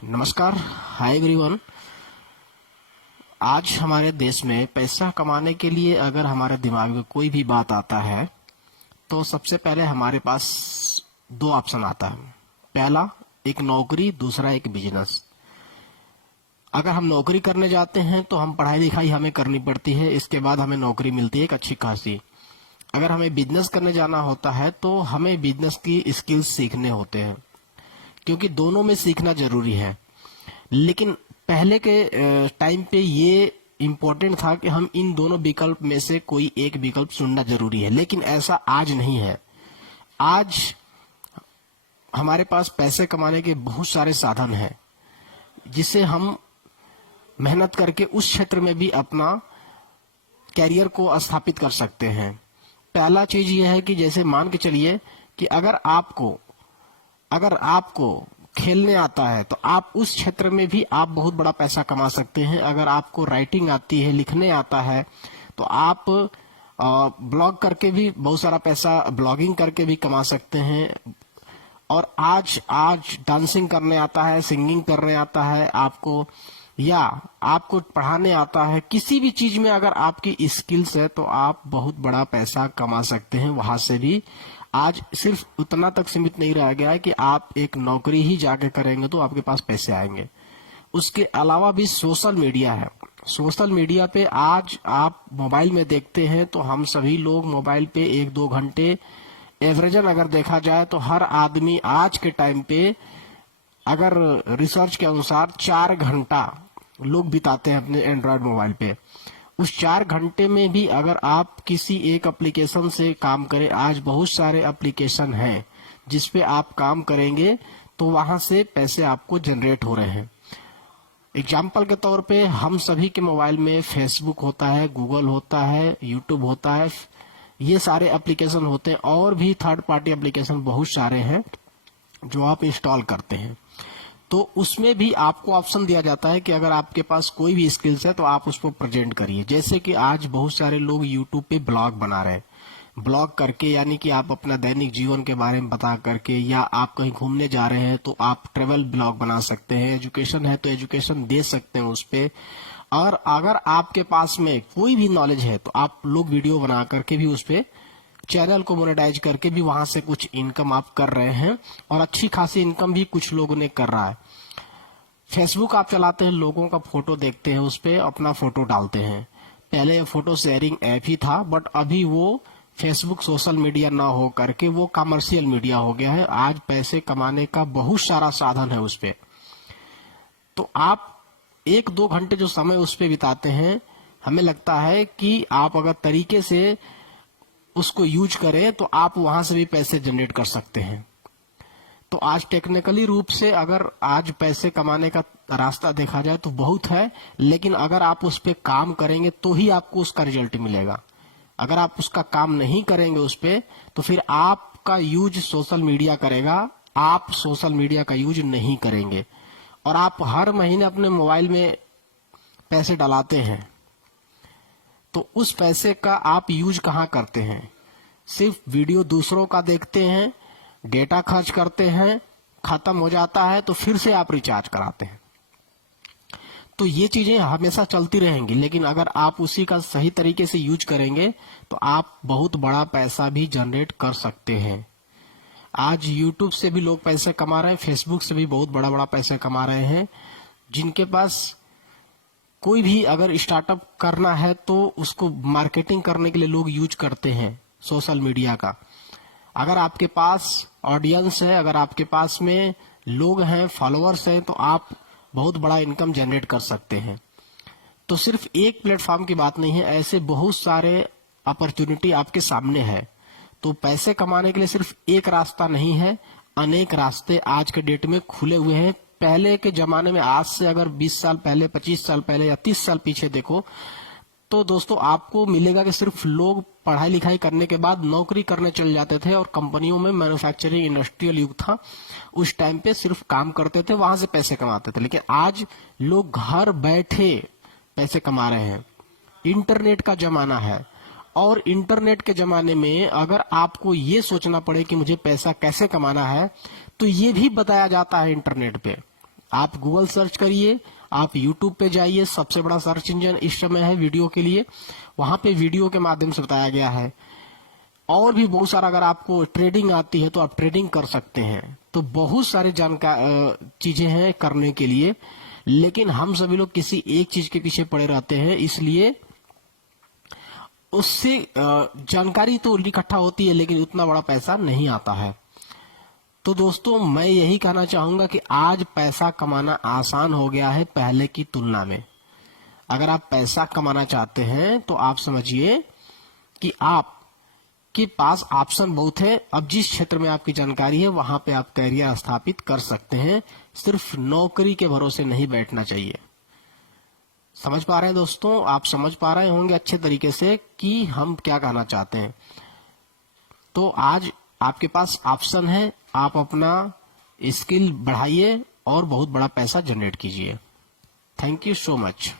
नमस्कार। Hi everyone. आज हमारे देश में पैसा कमाने के लिए अगर हमारे दिमाग में कोई भी बात आता है तो सबसे पहले हमारे पास दो ऑप्शन आता है। पहला एक नौकरी, दूसरा एक बिजनेस। अगर हम नौकरी करने जाते हैं तो हम पढ़ाई लिखाई हमें करनी पड़ती है, इसके बाद हमें नौकरी मिलती है एक अच्छी खासी। अगर हमें बिजनेस करने जाना होता है तो हमें बिजनेस की स्किल्स सीखने होते हैं, क्योंकि दोनों में सीखना जरूरी है। लेकिन पहले के टाइम पे ये इम्पोर्टेंट था कि हम इन दोनों विकल्प में से कोई एक विकल्प चुनना जरूरी है, लेकिन ऐसा आज नहीं है। आज हमारे पास पैसे कमाने के बहुत सारे साधन हैं, जिससे हम मेहनत करके उस क्षेत्र में भी अपना कैरियर को स्थापित कर सकते हैं। पहला चीज ये है कि जैसे मान के चलिए कि अगर आपको खेलने आता है तो आप उस क्षेत्र में भी आप बहुत बड़ा पैसा कमा सकते हैं। अगर आपको राइटिंग आती है, लिखने आता है, तो आप ब्लॉग करके भी बहुत सारा पैसा, ब्लॉगिंग करके भी कमा सकते हैं। और आज डांसिंग करने आता है, सिंगिंग करने आता है आपको, या आपको पढ़ाने आता है, किसी भी चीज में अगर आपकी स्किल्स है तो आप बहुत बड़ा पैसा कमा सकते हैं वहां से भी। आज सिर्फ उतना तक सीमित नहीं रह गया है कि आप एक नौकरी ही जाके करेंगे तो आपके पास पैसे आएंगे। उसके अलावा भी सोशल मीडिया है। सोशल मीडिया पे आज आप मोबाइल में देखते हैं तो हम सभी लोग मोबाइल पे 1-2 घंटे एवरेजन अगर देखा जाए तो हर आदमी आज के टाइम पे, अगर रिसर्च के अनुसार 4 घंटा लोग बिताते हैं अपने एंड्रॉयड मोबाइल पे। उस 4 घंटे में भी अगर आप किसी एक एप्लीकेशन से काम करें, आज बहुत सारे एप्लीकेशन हैं जिसपे आप काम करेंगे तो वहां से पैसे आपको जनरेट हो रहे हैं। एग्जाम्पल के तौर पे हम सभी के मोबाइल में फेसबुक होता है, गूगल होता है, यूट्यूब होता है, ये सारे एप्लीकेशन होते हैं, और भी थर्ड पार्टी एप्लीकेशन बहुत सारे हैं जो आप इंस्टॉल करते हैं। तो उसमें भी आपको ऑप्शन दिया जाता है कि अगर आपके पास कोई भी स्किल्स है तो आप उसको प्रेजेंट करिए। जैसे कि आज बहुत सारे लोग यूट्यूब पे ब्लॉग बना रहे हैं। ब्लॉग करके यानी कि आप अपना दैनिक जीवन के बारे में बता करके, या आप कहीं घूमने जा रहे हैं तो आप ट्रेवल ब्लॉग बना सकते हैं। एजुकेशन है तो एजुकेशन दे सकते हैं उस पे। और अगर आपके पास में कोई भी नॉलेज है तो आप लोग वीडियो बना करके भी उस पे चैनल को मोनेटाइज करके भी वहां से कुछ इनकम आप कर रहे हैं, और अच्छी खासी इनकम भी कुछ लोगों ने कर रहा है। फेसबुक आप चलाते हैं, लोगों का फोटो देखते हैं, उस पे अपना फोटो डालते हैं। पहले फोटो शेयरिंग ऐप ही था, बट अभी वो फेसबुक सोशल मीडिया ना हो करके वो कमर्शियल मीडिया हो गया है। आज पैसे कमाने का बहुत सारा साधन है उस पे। तो आप 1-2 घंटे जो समय उस पे बिताते हैं, हमें लगता है कि आप अगर तरीके से उसको यूज करें तो आप वहां से भी पैसे जनरेट कर सकते हैं। तो आज टेक्निकली रूप से अगर आज पैसे कमाने का रास्ता देखा जाए तो बहुत है, लेकिन अगर आप उस पे काम करेंगे तो ही आपको उसका रिजल्ट मिलेगा। अगर आप उसका काम नहीं करेंगे उस पे, तो फिर आपका यूज सोशल मीडिया करेगा, आप सोशल मीडिया का यूज नहीं करेंगे। और आप हर महीने अपने मोबाइल में पैसे डलाते हैं, तो उस पैसे का आप यूज कहाँ करते हैं? सिर्फ वीडियो दूसरों का देखते हैं, डेटा खर्च करते हैं, खत्म हो जाता है तो फिर से आप रिचार्ज कराते हैं। तो ये चीजें हमेशा चलती रहेंगी, लेकिन अगर आप उसी का सही तरीके से यूज करेंगे तो आप बहुत बड़ा पैसा भी जनरेट कर सकते हैं। आज यूट्यूब से भी लोग पैसे कमा रहे हैं, फेसबुक से भी बहुत बड़ा बड़ा पैसे कमा रहे हैं। जिनके पास कोई भी अगर स्टार्टअप करना है तो उसको मार्केटिंग करने के लिए लोग यूज करते हैं सोशल मीडिया का। अगर आपके पास ऑडियंस है, अगर आपके पास में लोग हैं, फॉलोअर्स हैं, तो आप बहुत बड़ा इनकम जनरेट कर सकते हैं। तो सिर्फ एक प्लेटफॉर्म की बात नहीं है, ऐसे बहुत सारे अपॉर्चुनिटी आपके सामने है। तो पैसे कमाने के लिए सिर्फ एक रास्ता नहीं है, अनेक रास्ते आज के डेट में खुले हुए हैं। पहले के जमाने में, आज से अगर 20 साल पहले, 25 साल पहले या 30 साल पीछे देखो तो दोस्तों आपको मिलेगा कि सिर्फ लोग पढ़ाई लिखाई करने के बाद नौकरी करने चले जाते थे, और कंपनियों में मैन्युफैक्चरिंग इंडस्ट्रियल युग था, उस टाइम पे सिर्फ काम करते थे, वहां से पैसे कमाते थे। लेकिन आज लोग घर बैठे पैसे कमा रहे हैं। इंटरनेट का जमाना है, और इंटरनेट के जमाने में अगर आपको ये सोचना पड़े कि मुझे पैसा कैसे कमाना है, तो ये भी बताया जाता है इंटरनेट पे। आप गूगल सर्च करिए, आप यूट्यूब पे जाइए, सबसे बड़ा सर्च इंजन इस समय है वीडियो के लिए, वहां पे वीडियो के माध्यम से बताया गया है। और भी बहुत सारा, अगर आपको ट्रेडिंग आती है तो आप ट्रेडिंग कर सकते हैं। तो बहुत सारी चीजें हैं करने के लिए, लेकिन हम सभी लोग किसी एक चीज के पीछे पड़े रहते हैं, इसलिए उससे जानकारी तो इकट्ठा होती है लेकिन उतना बड़ा पैसा नहीं आता है। तो दोस्तों, मैं यही कहना चाहूंगा कि आज पैसा कमाना आसान हो गया है पहले की तुलना में। अगर आप पैसा कमाना चाहते हैं तो आप समझिए कि आप के पास ऑप्शन बहुत है। अब जिस क्षेत्र में आपकी जानकारी है वहां पे आप कैरियर स्थापित कर सकते हैं। सिर्फ नौकरी के भरोसे नहीं बैठना चाहिए। समझ पा रहे हैं दोस्तों? आप समझ पा रहे होंगे अच्छे तरीके से कि हम क्या कहना चाहते हैं। तो आज आपके पास ऑप्शन है, आप अपना स्किल बढ़ाइए और बहुत बड़ा पैसा जनरेट कीजिए। Thank you so much.